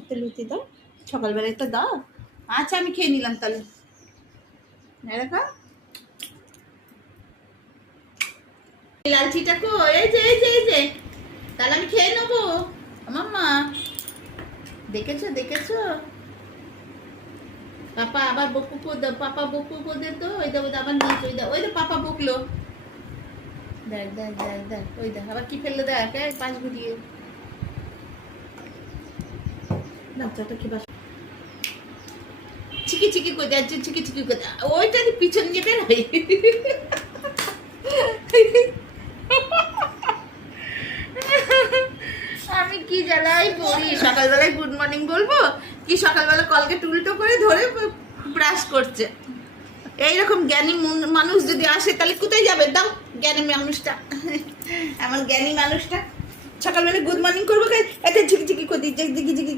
একটা লুচি দাও, সকালবেলা একটা দাও। আচ্ছা আমি খেয়ে নিলাম তাহলে। দেখা লালচিটা কো, এই যে এই যে এই যে, তাহলে আমি খেয়ে নেবো। মাম্মা দেখেছো দেখেছো, পাপা আবার বকু কো দাও, পাপা বকু কো দে তো, ওই দাও আবার নিচ, ওই দাও, ওই তো পাপা বকলো। দেখ দেখ দেখ দেখ, ওই দেখ আবার কি ফেললো, দেখ পাশ ঘুরিয়ে। বাচ্চাটা কি বাস চিকি চিকি করে যাচ্ছে, চিকি চিকি করে ওইটা পিছন দিয়ে বেরোয়। আমি কি জ্বালাই পড়ি, সকালবেলায় গুড মর্নিং বলবো কি, সকালবেলা কলকে উল্টো করে ধরে ব্রাশ করছে। এইরকম জ্ঞানী মানুষ যদি আসে তাহলে কোথায় যাবে, দাও জ্ঞানী মানুষটা, এমন জ্ঞানী মানুষটা সকালবেলা গুড মর্নিং করবো, এতে ঝিকি ঝিকি করে দিচ্ছে, ঝিকি ঝিকি।